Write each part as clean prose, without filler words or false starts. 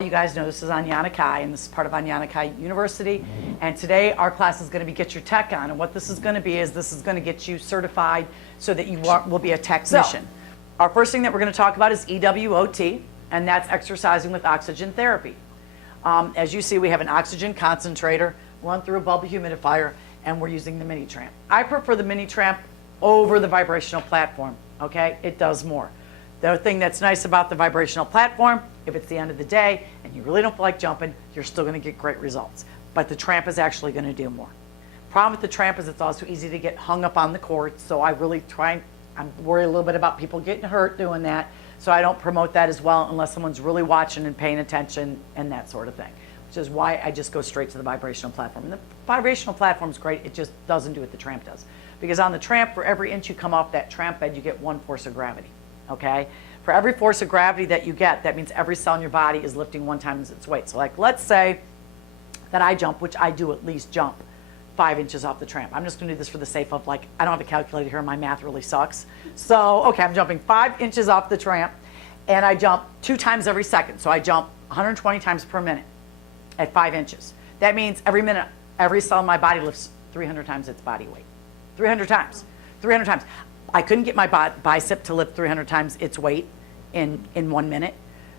You guys know this is Anyana-Kai, and this is part of Anyana-Kai University. And today our class is going to be Get Your Tech On. And what this is going to be is this is going to get you certified so that you will be a technician. So, our first thing that we're going to talk about is EWOT, and that's exercising with oxygen therapy. As you see, we have an oxygen concentrator run through a bubble humidifier, and we're using the mini tramp. I prefer the mini tramp over the vibrational platform, okay? It does more. The other thing that's nice about the vibrational platform, if it's the end of the day and you really don't feel like jumping, you're still going to get great results. But the tramp is actually going to do more. Problem with the tramp is it's also easy to get hung up on the cord, so I really I'm worried a little bit about people getting hurt doing that, so I don't promote that as well unless someone's really watching and paying attention and that sort of thing, which is why I just go straight to the vibrational platform. And the vibrational platform is great, it just doesn't do what the tramp does. Because on the tramp, for every inch you come off that tramp bed, you get 1 force of gravity. Okay? For every force of gravity that you get, that means every cell in your body is lifting 1 times its weight. So like, let's say that I jump, which I do at least jump 5 inches off the tramp. I'm just gonna do this for the sake of, like, I don't have a calculator here, my math really sucks. So, okay, I'm jumping 5 inches off the tramp, and I jump 2 times every second. So I jump 120 times per minute at 5 inches. That means every minute, every cell in my body lifts 300 times its body weight. 300 times, 300 times. I couldn't get my bicep to lift 300 times its weight in 1 minute.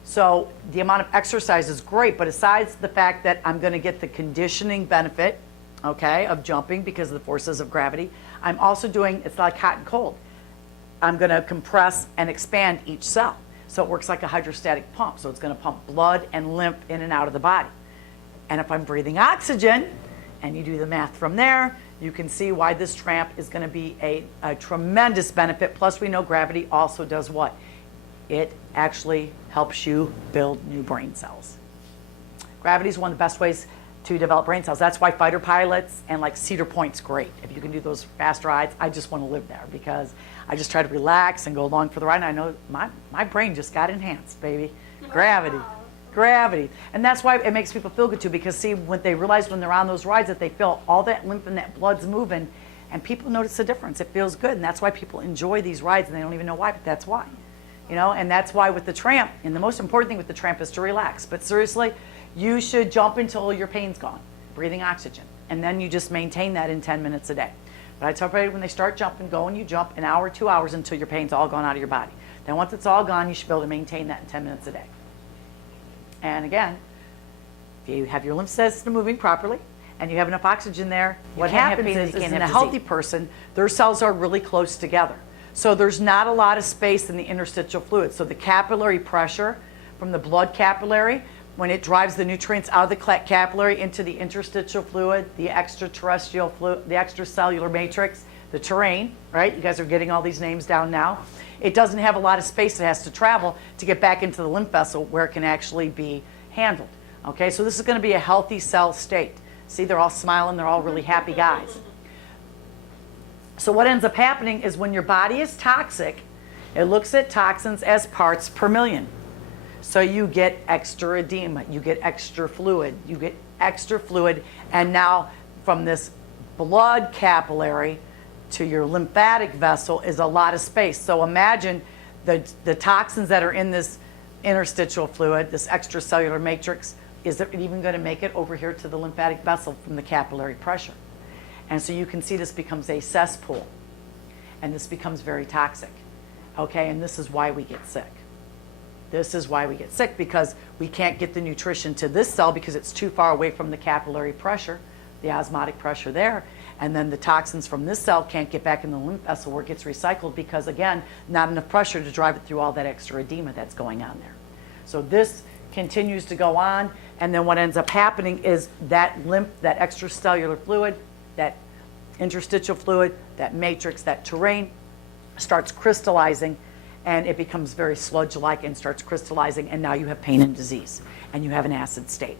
So the amount of exercise is great, but besides the fact that I'm going to get the conditioning benefit, okay, of jumping because of the forces of gravity, I'm also doing, it's like hot and cold. I'm going to compress and expand each cell. So it works like a hydrostatic pump. So it's going to pump blood and lymph in and out of the body. And if I'm breathing oxygen, and you do the math from there, you can see why this tramp is going to be a tremendous benefit. Plus, we know gravity also does what? It actually helps you build new brain cells. Gravity is one of the best ways to develop brain cells. That's why fighter pilots and like Cedar Point's great. If you can do those fast rides, I just want to live there because I just try to relax and go along for the ride. And I know my brain just got enhanced, baby. Gravity. Gravity. And that's why it makes people feel good too, because see, when they realize when they're on those rides that they feel all that lymph and that blood's moving, and people notice the difference. It feels good, and that's why people enjoy these rides, and they don't even know why, but that's why. You know, and that's why with the tramp, and the most important thing with the tramp is to relax. But seriously, you should jump until your pain's gone, breathing oxygen, and then you just maintain that in 10 minutes a day. But I tell everybody when they start jumping, go and you jump an hour, 2 hours until your pain's all gone out of your body. Then once it's all gone, you should be able to maintain that in 10 minutes a day. And again, if you have your lymph system moving properly and you have enough oxygen there, what happens is in a healthy person, their cells are really close together. So there's not a lot of space in the interstitial fluid. So the capillary pressure from the blood capillary, when it drives the nutrients out of the capillary into the interstitial fluid, the extraterrestrial fluid, the extracellular matrix, the terrain, right? You guys are getting all these names down now. It doesn't have a lot of space it has to travel to get back into the lymph vessel where it can actually be handled. Okay, so this is going to be a healthy cell state. See, they're all smiling, they're all really happy guys. So what ends up happening is when your body is toxic, it looks at toxins as parts per million. So you get extra edema, you get extra fluid, and now from this blood capillary to your lymphatic vessel is a lot of space. So imagine the toxins that are in this interstitial fluid, this extracellular matrix, is it even going to make it over here to the lymphatic vessel from the capillary pressure? And so you can see this becomes a cesspool, and this becomes very toxic. Okay, and this is why we get sick. This is why we get sick, because we can't get the nutrition to this cell because it's too far away from the capillary pressure, the osmotic pressure there. And then the toxins from this cell can't get back in the lymph vessel where it gets recycled because, again, not enough pressure to drive it through all that extra edema that's going on there. So this continues to go on, and then what ends up happening is that lymph, that extracellular fluid, that interstitial fluid, that matrix, that terrain starts crystallizing, and it becomes very sludge-like and starts crystallizing, and now you have pain and disease, and you have an acid state.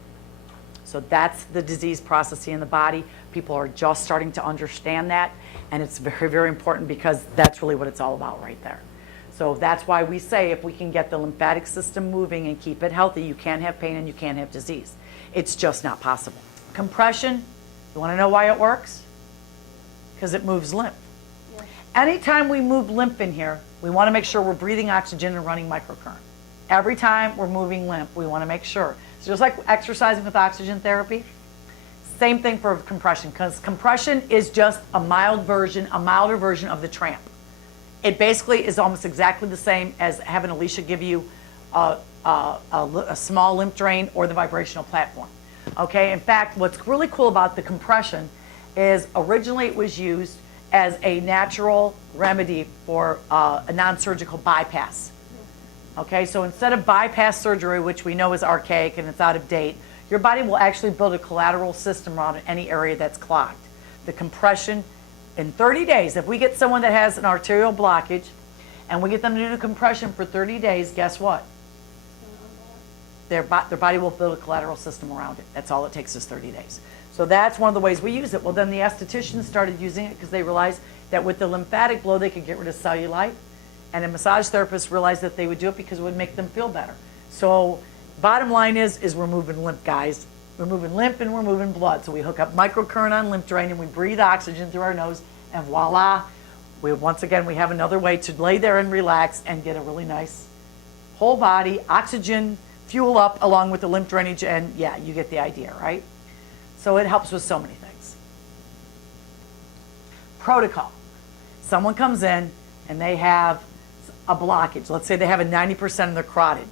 So that's the disease processing in the body. People are just starting to understand that, and it's very, very important because that's really what it's all about right there. So that's why we say if we can get the lymphatic system moving and keep it healthy, you can't have pain and you can't have disease. It's just not possible. Compression, you want to know why it works? Because it moves lymph. Yeah. Anytime we move lymph in here, we want to make sure we're breathing oxygen and running microcurrent. Every time we're moving lymph, we want to make sure So just like exercising with oxygen therapy, same thing for compression, because compression is just a milder version of the tramp. It basically is almost exactly the same as having Alicia give you a small lymph drain or the vibrational platform. Okay, in fact, what's really cool about the compression is originally it was used as a natural remedy for a non-surgical bypass. Okay, so instead of bypass surgery, which we know is archaic and it's out of date, your body will actually build a collateral system around any area that's clogged. The compression, in 30 days, if we get someone that has an arterial blockage and we get them to do the compression for 30 days, guess what? Their body will build a collateral system around it. That's all it takes is 30 days. So that's one of the ways we use it. Well, then the estheticians started using it because they realized that with the lymphatic blow, they could get rid of cellulite. And the massage therapists realized that they would do it because it would make them feel better. So bottom line is we're moving lymph, guys. We're moving lymph and we're moving blood. So we hook up microcurrent on lymph drain and we breathe oxygen through our nose, and voila, once again, we have another way to lay there and relax and get a really nice whole body oxygen fuel up along with the lymph drainage, and yeah, you get the idea, right? So it helps with so many things. Protocol. Someone comes in and they have a blockage. Let's say they have a 90% of their carotid.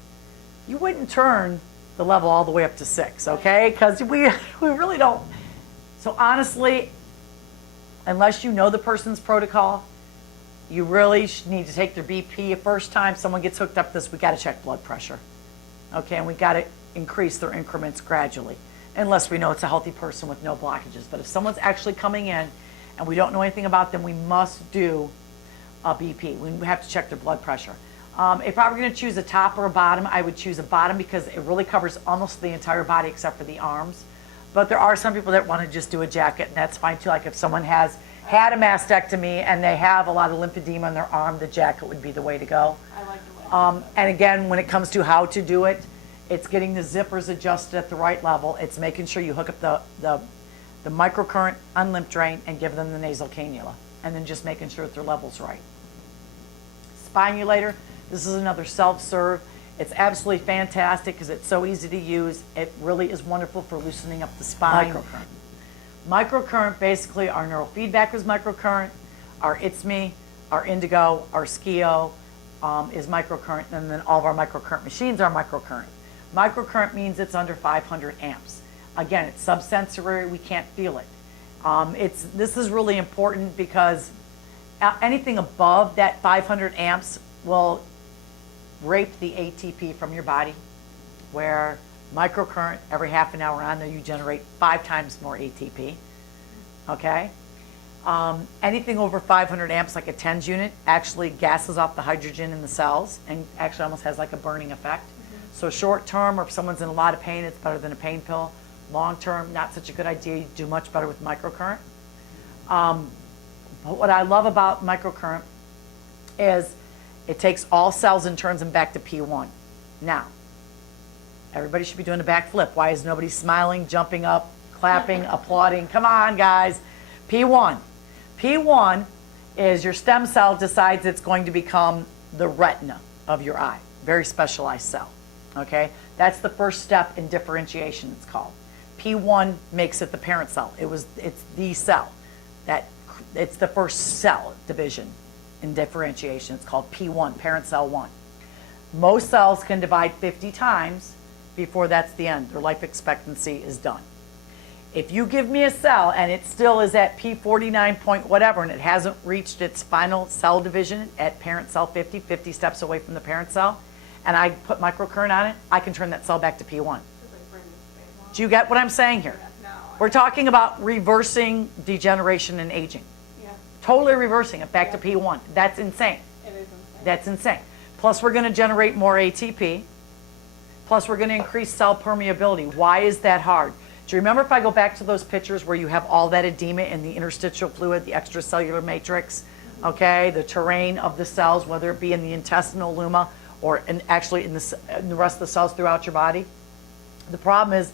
You wouldn't turn the level all the way up to 6, okay? Because we really don't. So honestly, unless you know the person's protocol, you really need to take their BP. The first time someone gets hooked up to this, we got to check blood pressure, okay? And we got to increase their increments gradually, unless we know it's a healthy person with no blockages. But if someone's actually coming in and we don't know anything about them, we must do a BP. We have to check their blood pressure. If I were going to choose a top or a bottom, I would choose a bottom because it really covers almost the entire body except for the arms. But there are some people that want to just do a jacket, and that's fine too. Like if someone has had a mastectomy and they have a lot of lymphedema in their arm, the jacket would be the way to go. I like the way. And again, when it comes to how to do it, it's getting the zippers adjusted at the right level. It's making sure you hook up the microcurrent on lymph drain and give them the nasal cannula, and then just making sure that their level's right. Spinulator. This is another self-serve. It's absolutely fantastic because it's so easy to use. It really is wonderful for loosening up the spine. Microcurrent, basically, our neurofeedback is microcurrent. Our It's Me, our Indigo, our Skio is microcurrent, and then all of our microcurrent machines are microcurrent. Microcurrent means it's under 500 amps. Again, it's subsensory. We can't feel it. This is really important because anything above that 500 amps will rape the ATP from your body, where microcurrent, every half an hour on there, you generate 5 times more ATP, okay? Anything over 500 amps, like a TENS unit, actually gases off the hydrogen in the cells and actually almost has like a burning effect. So short term, or if someone's in a lot of pain, it's better than a pain pill. Long term, not such a good idea. You do much better with microcurrent. But what I love about microcurrent is it takes all cells and turns them back to P1. Now, everybody should be doing a backflip. Why is nobody smiling, jumping up, clapping, applauding? Come on, guys. P1. P1 is your stem cell decides it's going to become the retina of your eye. Very specialized cell. Okay? That's the first step in differentiation, it's called. P1 makes it the parent cell. It's the cell. It's the first cell division in differentiation. It's called P1, parent cell 1. Most cells can divide 50 times before that's the end. Their life expectancy is done. If you give me a cell and it still is at P49 point whatever and it hasn't reached its final cell division at parent cell 50 steps away from the parent cell, and I put microcurrent on it, I can turn that cell back to P1. Do you get what I'm saying here? We're talking about reversing degeneration and aging. Yeah. Totally reversing it back to P1. That's insane. It is insane. That's insane. Plus, we're going to generate more ATP. Plus, we're going to increase cell permeability. Why is that hard? Do you remember if I go back to those pictures where you have all that edema in the interstitial fluid, the extracellular matrix, okay, the terrain of the cells, whether it be in the intestinal luma or actually in the rest of the cells throughout your body? The problem is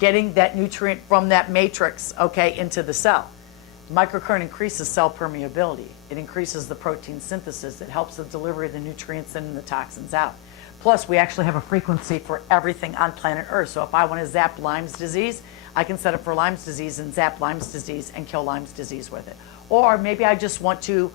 getting that nutrient from that matrix, okay, into the cell. Microcurrent increases cell permeability. It increases the protein synthesis. It helps the delivery of the nutrients and the toxins out. Plus, we actually have a frequency for everything on planet Earth. So if I want to zap Lyme's disease, I can set up for Lyme's disease and zap Lyme's disease and kill Lyme's disease with it. Or maybe I just want to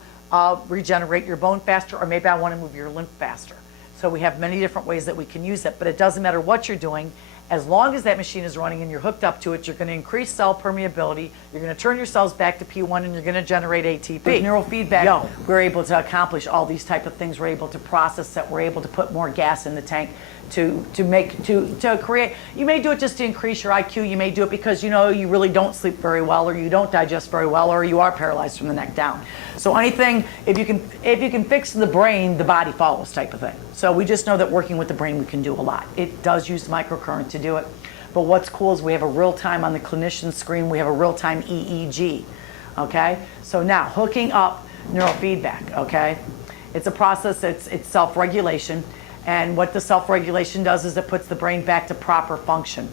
regenerate your bone faster, or maybe I want to move your lymph faster. So we have many different ways that we can use it, but it doesn't matter what you're doing. As long as that machine is running and you're hooked up to it, you're going to increase cell permeability, you're going to turn your cells back to P1, and you're going to generate ATP. With neurofeedback, we're able to accomplish all these type of things. We're able to process it. We're able to put more gas in the tank to create. You may do it just to increase your IQ. You may do it because you know you really don't sleep very well, or you don't digest very well, or you are paralyzed from the neck down. So anything, if you can fix the brain, the body follows type of thing. So we just know that working with the brain, we can do a lot. It does use microcurrent to do it. But what's cool is we have a real time on the clinician screen. We have a real time EEG. Okay. So now hooking up neurofeedback. Okay. It's a process. It's self-regulation. And what the self-regulation does is it puts the brain back to proper function.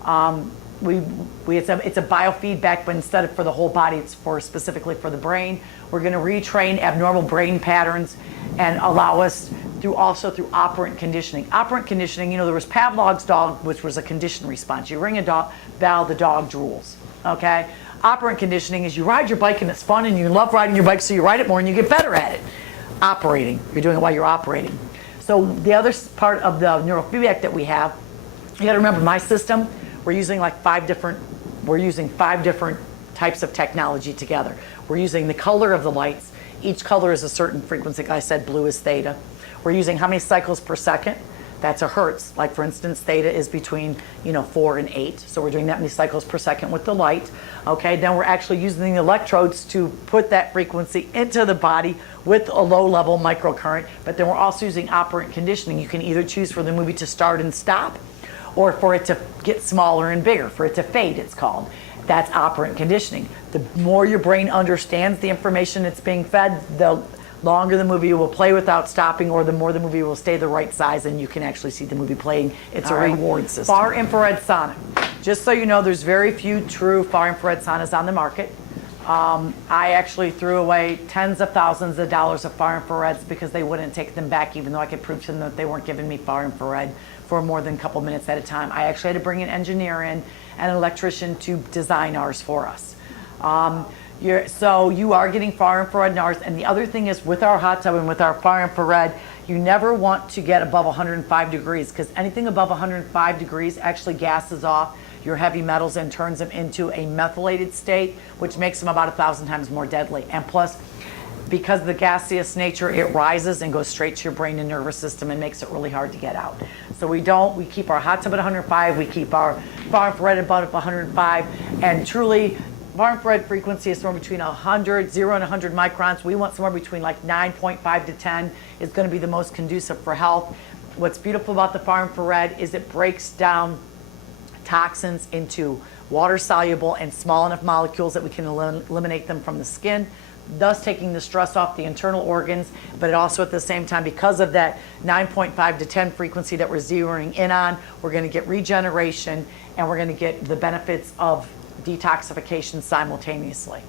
It's a biofeedback, but instead of for the whole body, it's specifically for the brain. We're going to retrain abnormal brain patterns and allow us through operant conditioning. Operant conditioning, there was Pavlov's dog, which was a conditioned response. You ring a bell, the dog drools. Okay? Operant conditioning is you ride your bike and it's fun and you love riding your bike, so you ride it more and you get better at it. Operating. You're doing it while you're operating. So the other part of the neurofeedback that we have, you got to remember my system, we're using five different types of technology together. We're using the color of the lights. Each color is a certain frequency. Like I said, blue is theta. We're using how many cycles per second? That's a hertz. Like for instance, theta is between 4 and 8. So we're doing that many cycles per second with the light. Okay, then we're actually using the electrodes to put that frequency into the body with a low level microcurrent. But then we're also using operant conditioning. You can either choose for the movie to start and stop, or for it to get smaller and bigger, for it to fade, it's called. That's operant conditioning. The more your brain understands the information it's being fed, the longer the movie will play without stopping, or the more the movie will stay the right size and you can actually see the movie playing. It's a reward system. Far infrared sauna. Just so you know, there's very few true far infrared saunas on the market. I actually threw away tens of thousands of dollars of far infrareds because they wouldn't take them back, even though I could prove to them that they weren't giving me far infrared for more than a couple minutes at a time. I actually had to bring an engineer in and an electrician to design ours for us. So you are getting far infrared in ours. And the other thing is, with our hot tub and with our far infrared, you never want to get above 105 degrees, because anything above 105 degrees actually gases off your heavy metals and turns them into a methylated state, which makes them about 1,000 times more deadly. And plus, because of the gaseous nature, it rises and goes straight to your brain and nervous system and makes it really hard to get out. So we keep our hot tub at 105, we keep our far infrared above 105, and truly, far infrared frequency is somewhere between 0 and 100 microns. We want somewhere between 9.5 to 10 is going to be the most conducive for health. What's beautiful about the far infrared is it breaks down toxins into water-soluble and small enough molecules that we can eliminate them from the skin, thus taking the stress off the internal organs. But it also, at the same time, because of that 9.5 to 10 frequency that we're zeroing in on, we're going to get regeneration and we're going to get the benefits of detoxification simultaneously.